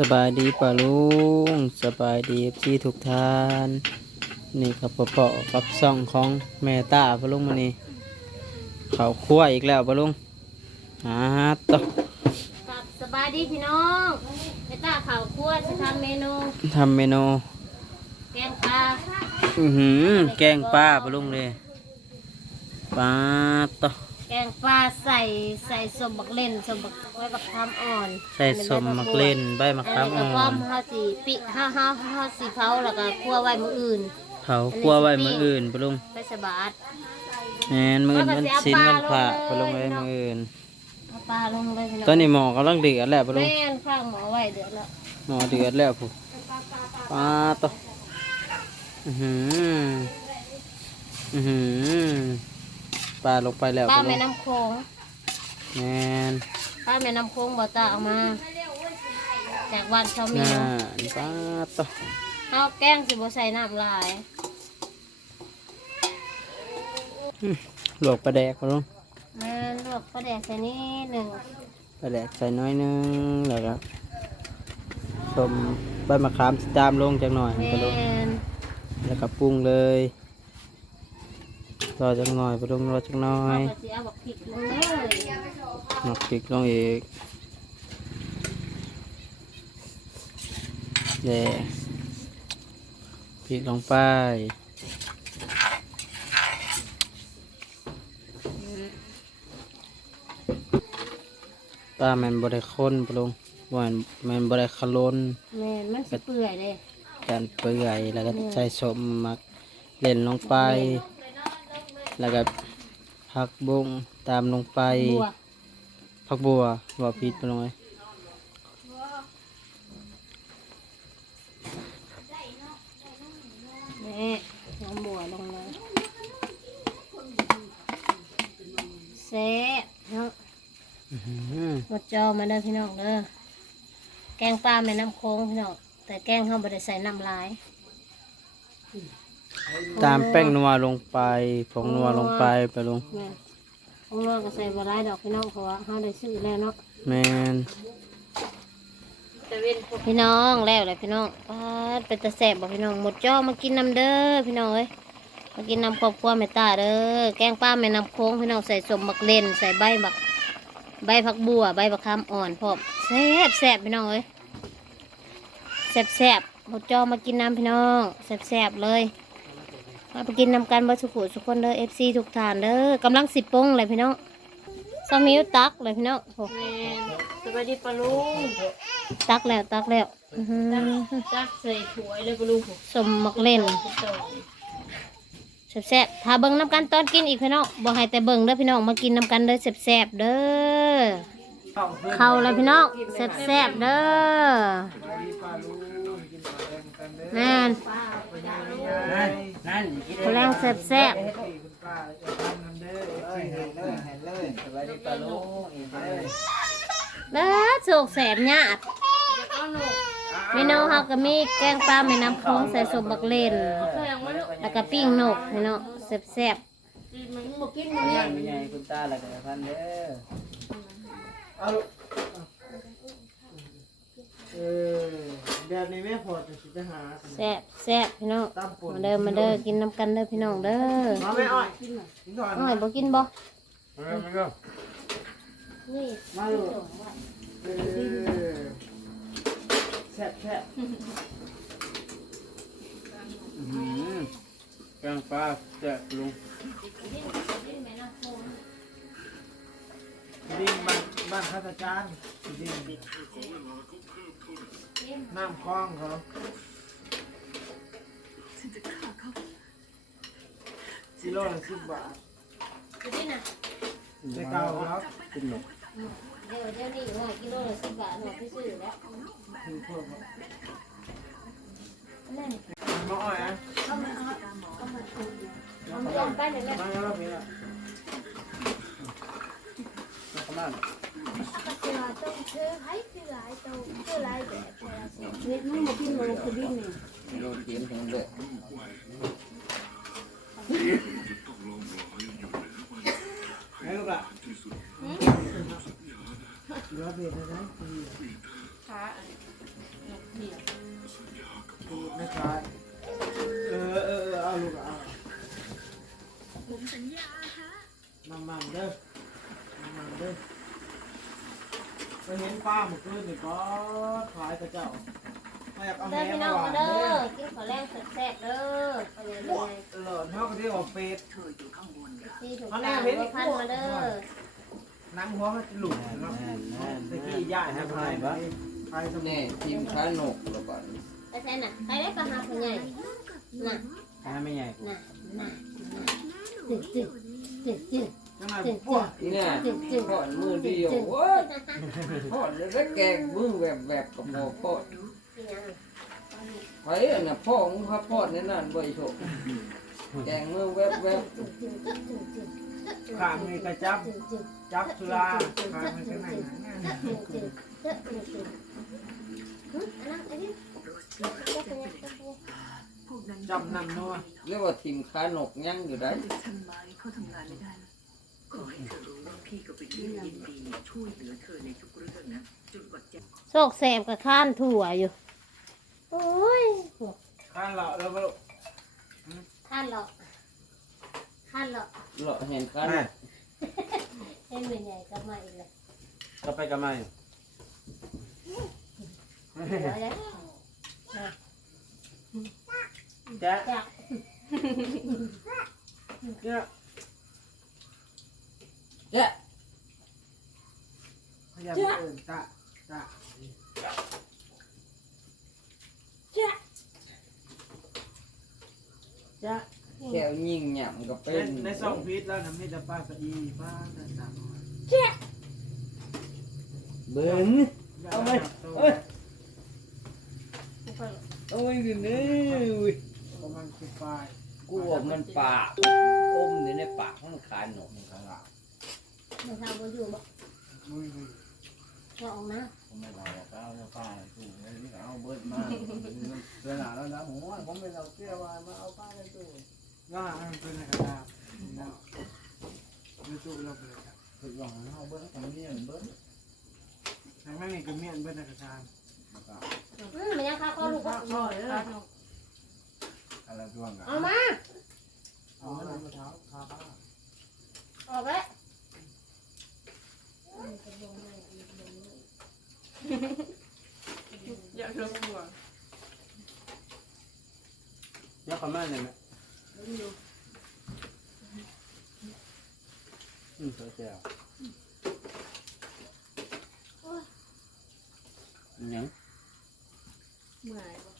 สบายดีป่าลุงสบายดีพี่ทุกท่าน นี่กับปะเปาะกับซ่องของแม่ตาป่าลุงมานี่เขาคั่วอีกแล้วป่าลุงอ่าต่อกับสบายดีพี่น้องเมตาข่าวคั่วจะทำเมนูทำเมนูแกงปลาอือหือแกงปลาป่าลุงเลยปลาต่อ แกงปลาใส่ใส่สมบักเล่นสมบักไว้บักคำอ่อนใส่สมมักเล่นใบมะอันขามนี้อ่ก็พร้ออนมข้าวสีปิห้าห้าห้าสีเผาแล้วก็คั่วไว้มื้ออื่น เผาคั่วไว้มืออื่นป่าลุงไปสบาดแมนมืออนมันชิ้นมันผ่าป่าลุงไว้มืออื่นเอาปลาลงไปพี่น้องตอนนี้หมอกำลังเดือดแล้วป่าลุงแม่นข้างหมอไว้เดือดแล้วหมอเดือดแล้วผู้ปลาต่ออือหืออือหือ ปลาลงไปแล้วปลาก็ลแม่งน้ำโขงแมนปลาแม่น้ำโขงบ่ตาเอามาจากวันชาวเมีน่ายวปลาต่อเอาแกงสิบ่ใส่น้ำลายหลวกปลาแดกก็ลงแม่นลวกปลาแดกใส่นิดหนึ่งปลาแดกใส่น้อยหนึงแล้วก็ต้มใบมะขามสิตามลงจักหน่อยแม่ก็ลงนแล้วก็ปรุงเลย รอจักหน่อยไปลงรอจักหน่อเอายก็สิเอาบักพริกลงเลยหมักพริกลงอีกเย่พริกลงไปปลาแมนบริคนปรุงบอนแมนบริคลนแม่นมันสิเปื่อยเลยการเปื่อยแล้วก็ใส่สมมักเล่นลงไป แล้วก็ผักบุ้งตามลงไป บัวผักบัวบัวพีดไปลงเลยแม่น้ำบัวลงเลยเซ่บเนาะอื้อหือหมดจอมาเด้อพี่น้องเด้อแกงปลาแม่น้ำโค้งพี่น้องแต่แกงเขาบ่ได้ใส่น้ำลาย ตามแป้งนัวลงไปผงนัวลงไปไปลงแม่ของเราก็ใส่บ่ได้ดอกพี่น้องเพราะว่าเขาได้ซื้อแล้วเนาะแมนพี่น้องแล้วเลยพี่น้องปาดเป็นตะแสบบอกพี่น้องหมดจอมากินน้ำเด้อพี่น้องเอ้ยมากินน้ำครอบครัวแม่ตาเด้อแกงป้าแม่น้ำโค้งพี่น้องใส่สมบักเล่นใส่ใบบักใบผักบัวใบบักคำอ่อนพร้อมแซ่บแซ่บพี่น้องเอ้ยแซ่บแซ่บหมดจอมากินน้ำพี่น้องแซ่บแซ่บเลย มาไปกินน้ำกันเบอร์สุขุสุกคนเด้อเอฟซีทุกท่านเด้อกำลังสิบปงเลยพี่น้องซามิวตักเลยพี่น้องโอ้สวัสดีปลาลุงตักแล้วตักแล้วอื้อหือจักใส่ถ้วยเลยปลาลุงผมสมมักเล่นต่อแซ่บๆถ้าเบิ่งน้ำกันตอนกินอีกพี่น้องบ่ให้แต่เบิ่งเด้อพี่น้องมากินน้ำกันเด้อแซ่บๆเด้อเข้าแล้วพี่น้องแซ่บๆเด้อแม่ นแรงแซ่บๆเด้อโศกแสบญาติเมนูเฮาก็มีแกงปลาแม่น้ำโค้งใส่สมบักเล่นแล้วก็ปิ้งนกพี่น้องแซ่บมันบ่กินมันเนี่ยไม่ใหญ่คุณตาแล้วก็พันเด้อเออ แบบนี้แม่พอจะสิไปหาๆแซ่บแซ่บพี่น้องมาเด้อมาเด้อกินน้ำกันเด้อพี่น้องเด้อมาแม่อ้อยกินก่อนอ้อยบ่กินบ่นี่มาลูกเออแซ่บแซ่บอื้อหือแกงปลาแซ่บลุงดิ้งบ้านบ้านข้าราชการดิ้ง น้ำคลองเขากิโลละสิบบาทกินนี่นะได้เก่าครับกินหนกเดี๋ยวเดี๋ยวนี้หน่อยกิโลละสิบบาทหน่อยที่ซื้อแล้วคือพวกนั่นมาอ้อยอะเอาเรื่องไปเลยแม่มาแล้วมีละขนาดเล็ก น้อยบ่กินบ่คือดิ้นนี่โลเกียนถึงเด้อไหนลูกละกิโลเผ็ดนะนะขานะครับเออเออเออเอาลูกเอามันมันๆเด้อมันมันๆเด้อ ไปเห็นป้าเมื่อคืนนี่ก็ขายกระเจ้าไม่อยากเอาเด้แม่อพี่น้มาองหวามานเด้เด้ออกินข้าวแรงแซ่บๆเด้อไปเลยเลยหลอดเขาก็ที่ออกเป็ดที่ถูกตามรถพันมาเด้อน้ำหัวเขาจะหลุดเนาะตะกี้ย่ายให้ไปไปสมุแน่นทีมค้าหนกแล้วก่อนไปใช่น่ะไปได้ปลาหาผู้ใหญ่น่ะอ่าไม่ใหญ่น่ะน่ะน่ะจึ๊กจึ๊กจึ๊กจึ๊ก จังไรพวกเนี่ยพอดมือเดียวโอ้ยพอดแล้วก็แกงมือแบบแบบกับหมอพอดไว้อันน่ะพ่อมึงพับพอดในนั้นบ่อยโถแกงมือแวบแวบขางมีกระจับจับสุราขางมีกระไหนนะจับน้ำนัวเรียกว่าทีมค้าหนกยังอยู่ได้ทำไมเขาทำงานไม่ได้นะขอให้เธอรู้ว่าพี่ก็เป็นที่ยินดีช่วยเหลือเธอในทุกเรื่องนะจนกว่าจะโชคแสบกับข้านถั่วอยู่ โอ้ยข้างเราแล้วก็ข้านหรอกข้านหรอกเลาะเห็นค้าหนกเห็นเป็นใหญ่ก็มาอีกเลยก็ไปกับมาอยู่เดี๋ยวเลยแจ๊ะจ้ะเนี่ยเจ๊ะพยายามเอินตะตะจ๊ะแก้วยิงหย่ำก็เป็ในนในสองพีทแล้วนะมีแต่ป้าสะอีป้าตะตะเบิ้นเอาไหมโอ้ยนี่นี่อุ้ยประมาณสิบปลายกูว่ามันปากอมอยู่ในปากมันค้าหนกข้างหลัง มึงทำกูอยู่บ่มุ้ยมุ้ยก็ออกนะผมไม่เอาเก้าเอาป้าถูกเลยนี่เอาเบิดมาเวลาแล้วนะผมว่าผมไม่เอาเกี้ยวมาเอาป้าในตู้ก็มันเป็นอะไรกระดาษเนาะในตู้เราไปเลยครับถึงหลังเอาเบิร์ดทำนี่เบิร์ดแต่ไม่มีกระเมียนเป็นะกระดาษอืมไมันยังข้าวก็ลูกก็พอยเลยอะไรช่วงกันเอามาเอามาเท้าคาป้าออกไป อยากลงหัวยักษ์ขม่าเนี่ยไหมอืมเสียเจ้าหยังเมื่อยบ่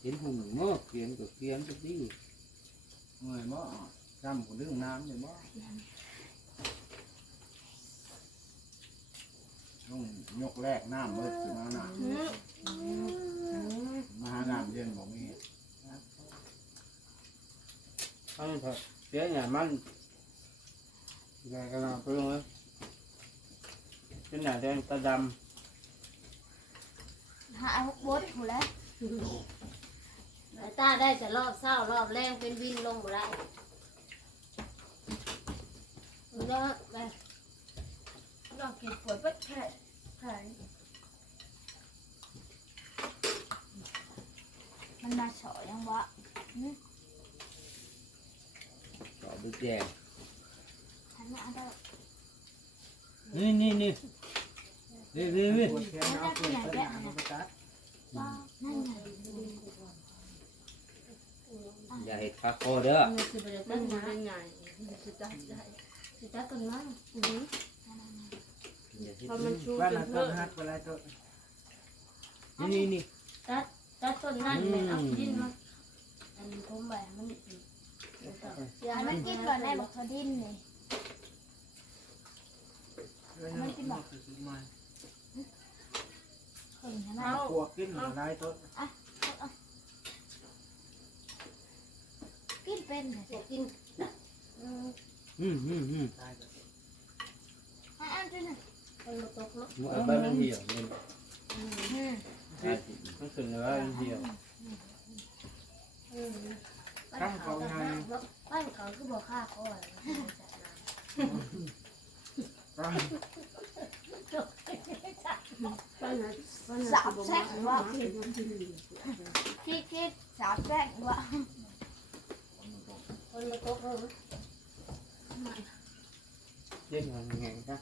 เห็นหุ่นเมื่อเขียนก็เขียนก็ดีเมื่อยบ่จำคนดึงน้ำเลยบ่ ต้องยกแรกน้ำเบิร์ดขึ้นมาหนามาหาน้ำเย็นบอกมีเอามันเถอะเสียเนี่ยมันใหญ่กันนะเพิ่งเลยเป็นหน้าแดงตาดหาบดหมดแล้วตาได้แต่รอบเศร้ารอบแรงเป็นวินลงหมดแล้วแล้วไปดอกกินป่วยปัดแค่แข็งมันมาเฉาะยังวะต่อไปแจกทันมาเอาได้นี่นี่นี่นี่นี่นี่ปวดแขนเอาเปลี่ยนเป็นหางไปตัดว่านั่นไงอย่าให้คักคอเด้อมันคือประเด็นมัตั้นงยันะงไงจะจัดได้สิตากันมั้งอือ อย่าให้พอมันชูว่าจน่ะนต้เพิ่นมฮักไปแล้วต้นนี่นี่นี่ตัดตัดต้นนั่นเลยเอาดินมาอันนี้ผมใบมันเสียอันมัมันนกิกินนก่ก่ออนนได้ได้บบออกกทอดินเลยมันกินบอกมาเห็นไหมเอาปวกกินหลายต้นกินเป็นเลยเสียกินอืมำอืมอืมอืมตายก็อันอันจุนน่ะ คนมาตกเนาะมันเอาไปมันเหี่ยวมันอืมมันขึ้นเลยว่ามันเหี่ยวอืมบ้านเขาบ้านเขาคือบอกฆ่าเขาอะก็สามแซ่บว่าคิดคิดสามแป้งว่ะคนมาตกเลยเล่นมันแห้งจ้ะ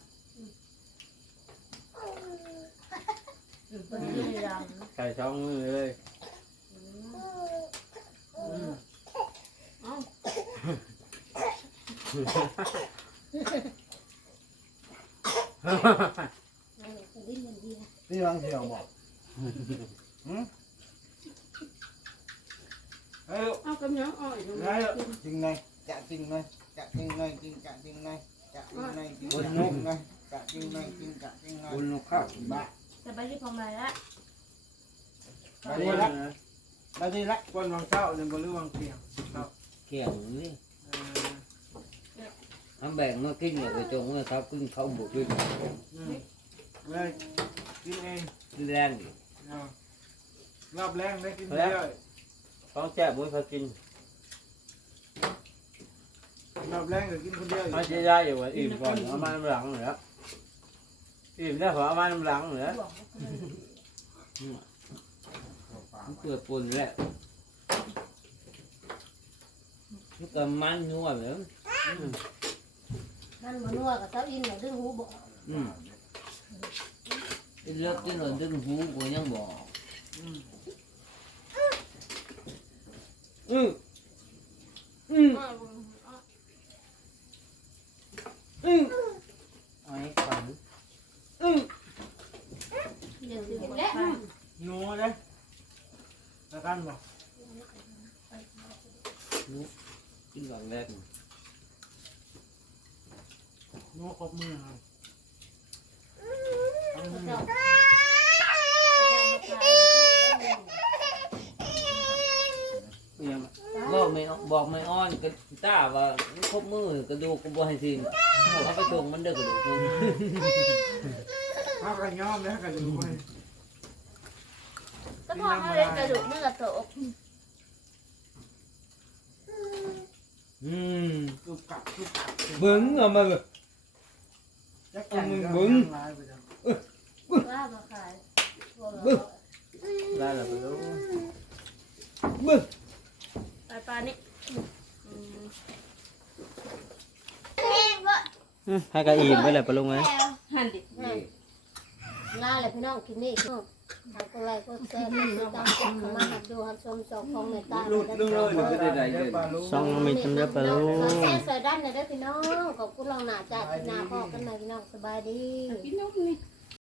เป็นที่ดใส่ช่องมือเลยดิ้นมันดีนะที่บางเที่ยวบอกเฮ้ยเอากำยังอ่อยไงจริงไงจะจริงไงจะจริงไงจริงจะจริงไงจะจริงไงจริงจะจริงไงจะจริงไงจริงจะจริงไงคุณข้าวบ้า จะไปที่พม่าละไปดีละไปดีละวันวังเช้าเนี่ยบ่รู้วังเที่ยงครับเกี่ยงนี่เออทำแบ่งมากินเนี่ยไปจงว่าครับกินข้าวบุกด้วยอืมเลยกินเองแรงดิเอารอบแรกได้กินเยอะต้องแจ้บุ้ยเขากินรอบแรกก็กินคนเดียวอยู่มาเสียได้อยู่ว่าอิ่มก่อนเอามาน้ำหลังเหรอ อิ่มได้ขอเอามาน้ำหลังเหรอมันเกิดปุ่นแล้วมันก็มันนัวแบบนั่นมานัวกับเต้าอินเนี่ยดึงหูบอกอืมเลือกที่เราดึงหูกูยังบอกอืมอืมอืมอืม ไอ้ขวัญ อืม เดี๋ยว เหนูเลยแล้วกันบ่กินหลังแรกหนูครบมือครับเอามือเจ้ายังบอกไม่บอกไม่อ้อนก็ต้าว่าครบมือกระดูกกูบ่ให้ทิ้งเอาไปตรงมันเด้อกระดูกกูเอากันยอมแล้วกันอยู่ไป ก็พอมาเลยกระดูกเนื้อกระโตกอืมกุบกับกุบกับเบิ้งเอามาจักแก่งบึ้งลายไปจังว่ามาขายได้แล้วไปรู้เบิ้งปลาปลานี่ให้กระอิ่มไปเลยปะลุงไหมหันดิลาเลยพี่น้องกินนี่ ทางคนไรก็แซ่บติดตามชมเข้ามาหัดดูหัดชมสองของแม่ตาลุกลุกเลยมันก็ได้ได้ได้เลยปลาลูกช่องมีจำเด้อปะลุงแซ่บใส่ด้านเลยเด้อพี่น้องขอบคุณลองหนาจ้าหนาพ่อกันหน่อยพี่น้องสบายดีกินนกนี่